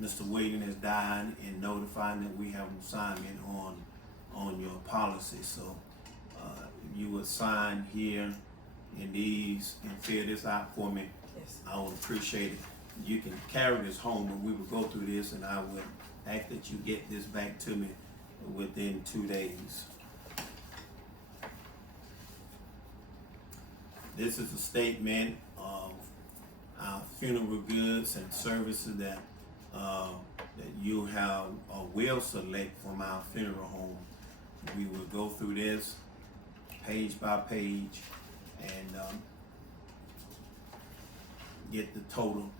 Mr. Williams has died, and notifying that we have an assignment on your policy. So if you would sign here in these and fill this out for me, Yes. I would appreciate it. You can carry this home, and we will go through this, and I would ask that you get this back to me within 2 days. This is a statement of our funeral goods and services that you have or will select from our funeral home. We will go through this page by page and get the total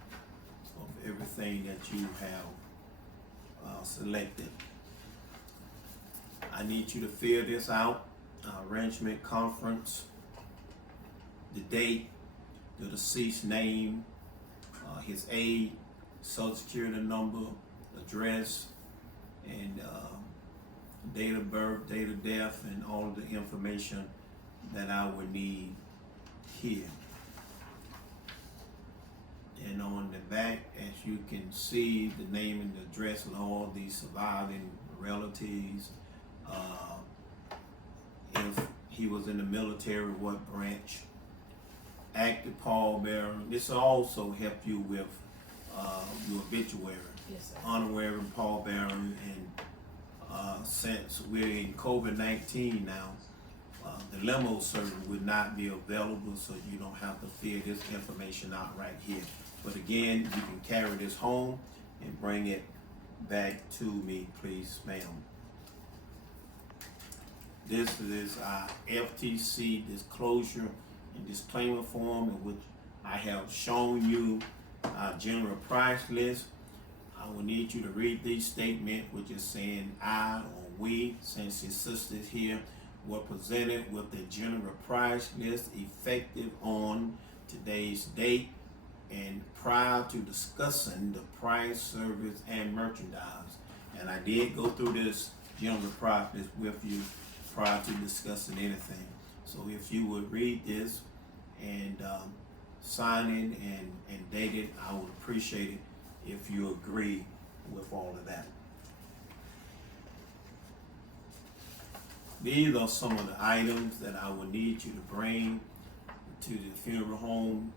of everything that you have selected. I need you to fill this out. Arrangement conference, the date, the deceased name, his age, social security number, address, and date of birth, date of death, and all of the information that I would need here. And on the back, as you can see, the name and the address of all the surviving relatives. If he was in the military, what branch? Active pallbearer. This will also help you with your obituary. Yes, sir. Honorary pallbearer, and since we're in COVID-19 now, the limo service would not be available, so you don't have to fill this information out right here. But again, you can carry this home and bring it back to me, please, ma'am. This is our FTC disclosure and disclaimer form, in which I have shown you our general price list. I will need you to read this statement, which is saying I or we, since your sisters here, were presented with the general price list effective on today's date and prior to discussing the price, service, and merchandise. And I did go through this general price list with you prior to discussing anything. So if you would read this and sign it and date it, I would appreciate it if you agree with all of that. These are some of the items that I will need you to bring to the funeral home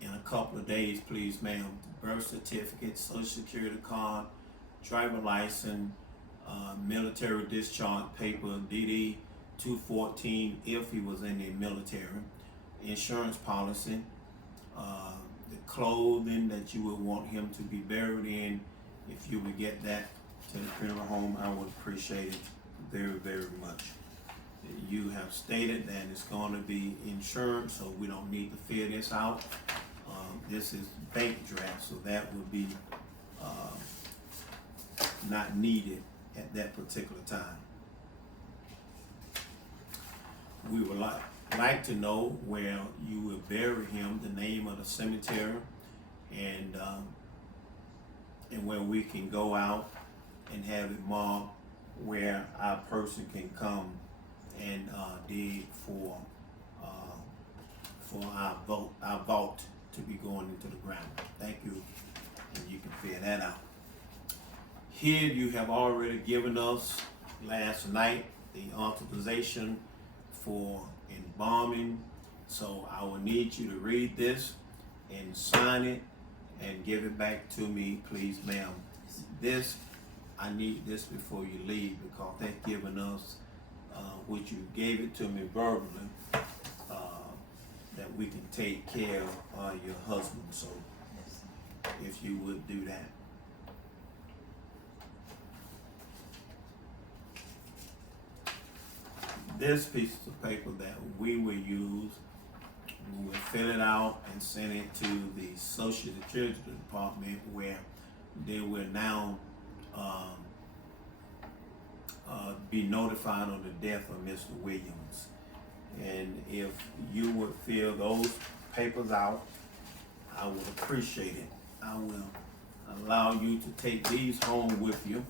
in a couple of days, please, ma'am. Birth certificate, social security card, driver license, military discharge paper, DD 214 if he was in the military, insurance policy, the clothing that you would want him to be buried in. If you would get that to the funeral home, I would appreciate it very, very much. You have stated that it's going to be insurance, so we don't need to fill this out. This is bank draft, so that would be not needed at that particular time. We would like to know where you will bury him, the name of the cemetery, and where we can go out and have it marked where our person can come and dig for our vault to be going into the ground. Thank you, and you can figure that out. Here you have already given us last night the authorization for embalming, so I will need you to read this and sign it and give it back to me, please, ma'am. This, I need this before you leave, because they've given us, which you gave it to me verbally, that we can take care of your husband. So if you would do that. This piece of paper that we will use, we will fill it out and send it to the Social Security Department, where they will now be notified of the death of Mr. Williams. And if you would fill those papers out, I would appreciate it. I will allow you to take these home with you,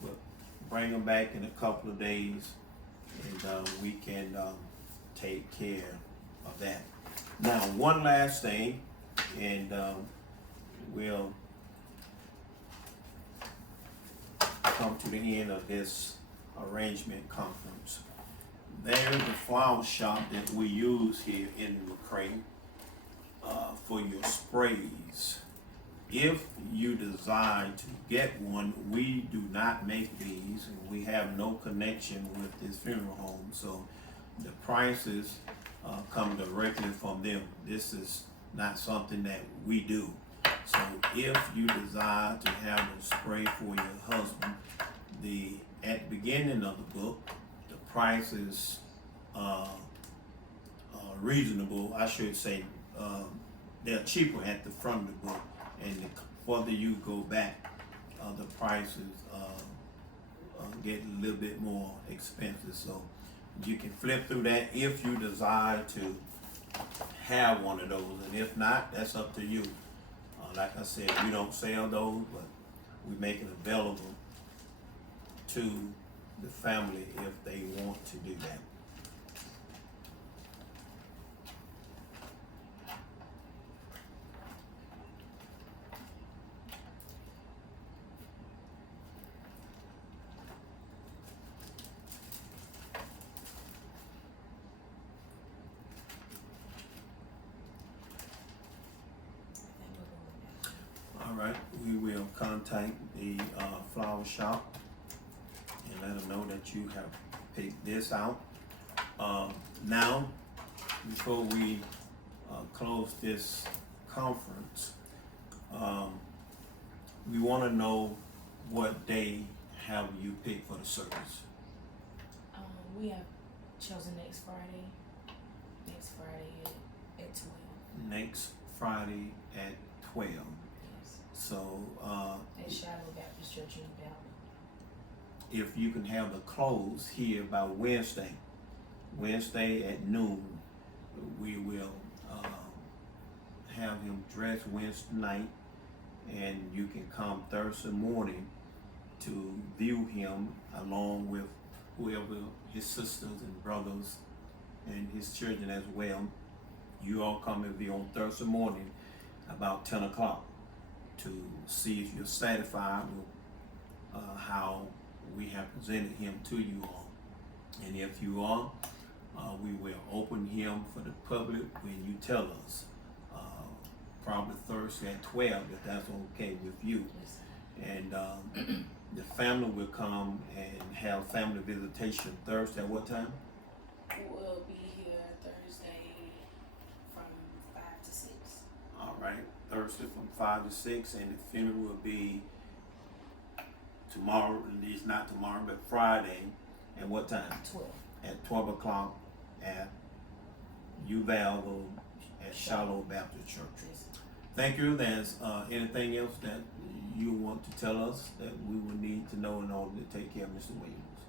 but bring them back in a couple of days, and we can take care of that. Now, one last thing, and we'll to the end of this arrangement conference. There is a flower shop that we use here in McCray for your sprays. If you desire to get one, we do not make these, and we have no connection with this funeral home, so the prices come directly from them. This is not something that we do. So if you desire to have a spray for your husband, at the beginning of the book, the price is reasonable. I should say they're cheaper at the front of the book, and the further you go back, the prices get a little bit more expensive. So you can flip through that if you desire to have one of those, and if not, that's up to you. Like I said, we don't sell those, but we make it available to the family if they want to do that. All right, we will contact the flower shop and let them know that you have picked this out. Now, before we close this conference, we want to know what day have you picked for the service. We have chosen next Friday at 12. Next Friday at 12. Yes. So At Shiloh Baptist Church in Belleville. if you can have the clothes here by Wednesday at noon, we will have him dressed Wednesday night, and you can come Thursday morning to view him along with whoever his sisters and brothers and his children as well. You all come and view on Thursday morning about 10 o'clock to see if you're satisfied with how we have presented him to you all. And if you are, we will open him for the public when you tell us. Probably Thursday at 12, if that's okay with you. Yes. And the family will come and have family visitation Thursday at what time? We'll be here Thursday from 5 to 6. All right, Thursday from 5 to 6, and the funeral will be tomorrow, at least not tomorrow, but Friday. At what time? 12. At 12 o'clock at Uvalde at Shiloh Baptist Church. Yes. Thank you. There's anything else that you want to tell us that we would need to know in order to take care of Mr. Williams?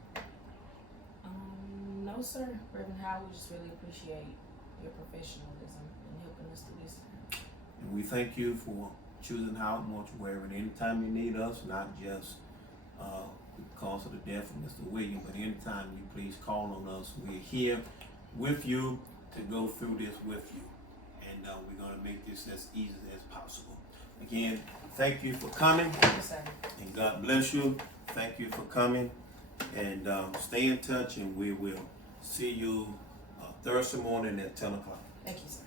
No, sir. Reverend Howard, we just really appreciate your professionalism in helping us through this time. And we thank you for choosing Howard Mortuary. And anytime you need us, not just because of the death of Mr. Williams, but anytime you please call on us. We're here with you to go through this with you. And we're going to make this as easy as possible. Again, thank you for coming. Yes, sir. And God bless you. Thank you for coming. And stay in touch, and we will see you Thursday morning at 10 o'clock. Thank you, sir.